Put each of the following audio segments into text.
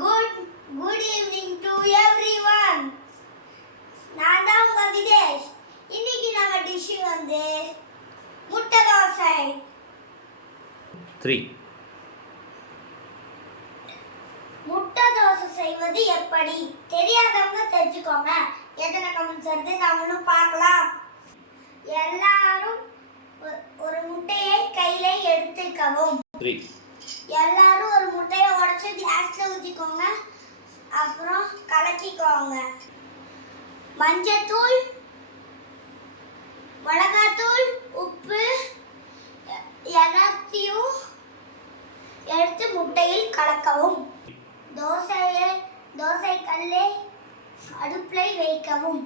Good evening to everyone. நான் தான் உங்க விதேஷ். இன்னைக்கு நம்ம டிஷ் வந்து முட்டை தோசை. 3 முட்டை தோசை செய்வது எப்படி தெரியாதவங்க தெரிஞ்சுக்கோங்க. எத்தனை கமெண்ட்ஸ் வருது நாமளும் பார்க்கலாம். எல்லாரும் ஒரு முட்டையை கையில எடுத்துக்கவும். 3 எல்லாரும் ஒரு முட்டையை உடைச்சு கிளாஸ்ல ஊத்திக்கோங்க. அப்புறம் கலக்கிக்கோங்க. மஞ்சத்தூள், மிளகாத்தூள், உப்பு எல்லாத்தையும் எடுத்து முட்டையில் கலக்கவும். தோசை கல்லை அடுப்பில் வைக்கவும்.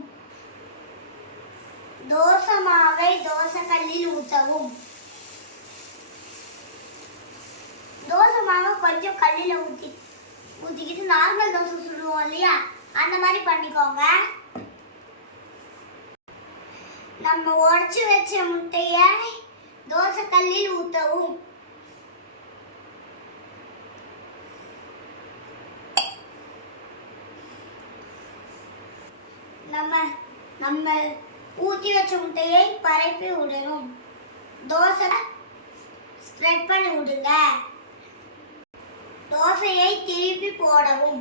தோசை மாவை தோசை கல்லில் ஊற்றவும். தோசை மாவை கொஞ்சம் கல்லில் ஊற்றிக்கிட்டு நார்மல் தோசை சுடுவோம் இல்லையா, அந்த மாதிரி பண்ணிக்கோங்க. நம்ம உடைச்சு வச்ச முட்டைய தோசை கல்லில் ஊற்றவும். நம்ம ஊற்றி வச்ச முட்டையை பரப்பி விடணும். தோசை ஸ்ப்ரெட் பண்ணி விடுங்க. தோசையை திருப்பி போடவும்.